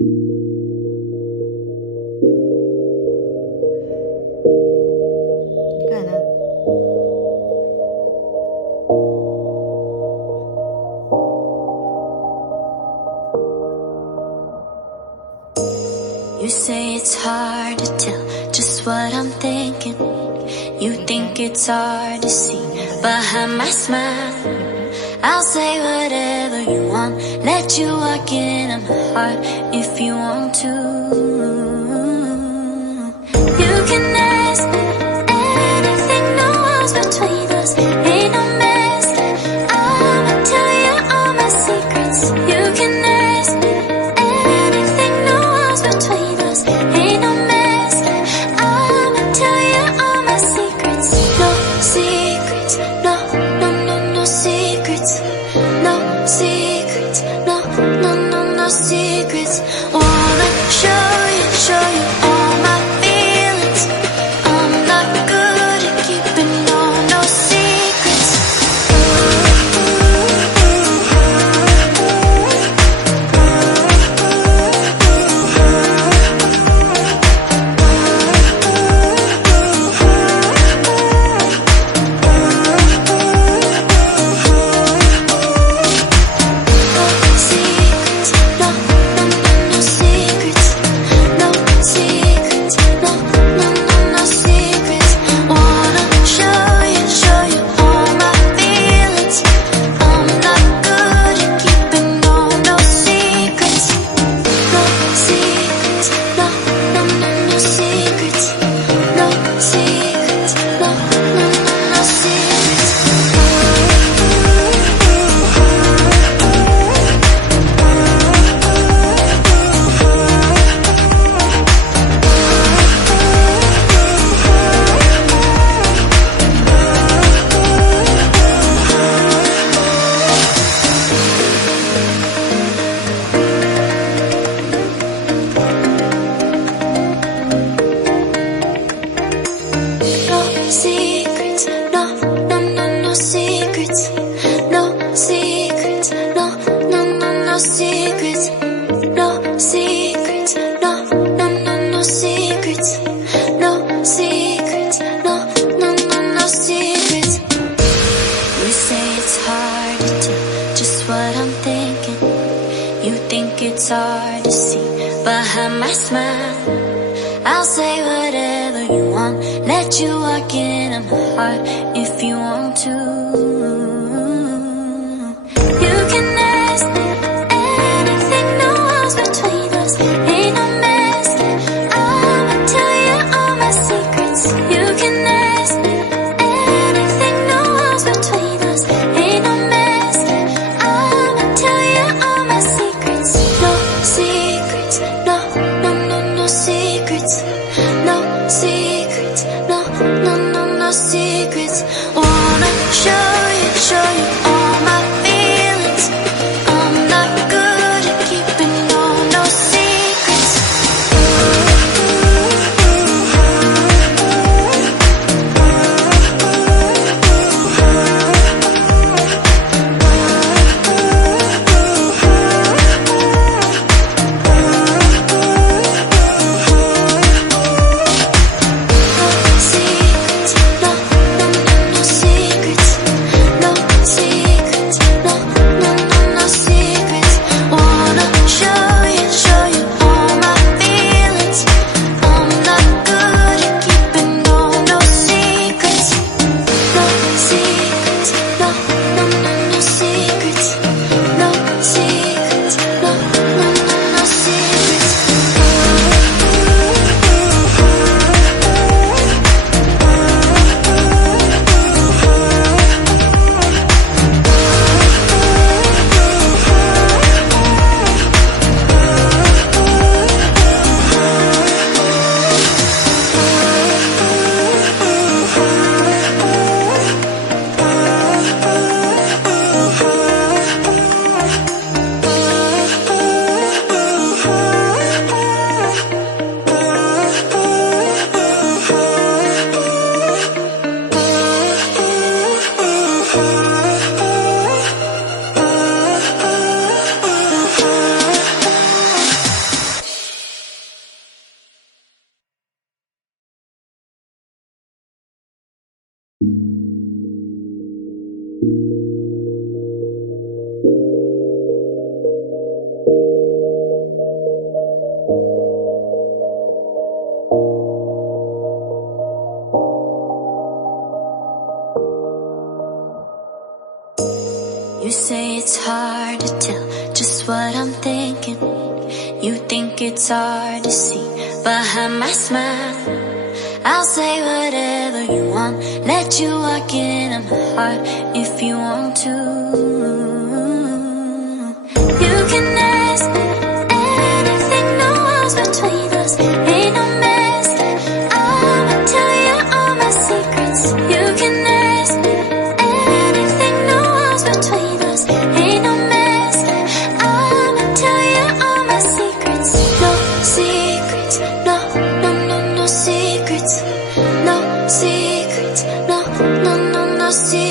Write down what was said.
You say it's hard to tell just what I'm thinking. You think it's hard to see behind my smile. I'll say whatever you want, let you walk into my heart if you want to. You can ask me anything, no walls between us, ain't no mess. I'ma tell you all my secrets. You can ask me anything, no walls between us, ain't no mess. I'ma tell you all my secrets. No secrets, no, no, no, no secrets. No secrets, no, no, no, no secrets. Wanna show you all my feelings. I'm not good at keeping no secrets. It's hard to see behind my smile. I'll say whatever you want, let you walk into my heart if you want to. You can ask me anything, no walls between us, ain't no mess. I'ma tell you all my secrets. You can ask me anything, no walls between us, ain't no mess. I'ma tell you all my secrets. No secrets, no, no, no, no secrets. No secrets, no, no, no, no secrets. Wanna show you all my feelings. I'm what I'm thinking. You think it's hard to see behind my smile. I'll say whatever you want, let you walk into my heart if you want to. You can ask me anything, no walls between us, ain't no mess. I'ma tell you all my secrets. You can ask me anything, no walls between us, ain't no mess. I'ma tell you all my secrets. No secrets, no, no, no, no secrets. No secrets, no, no, no, no secrets.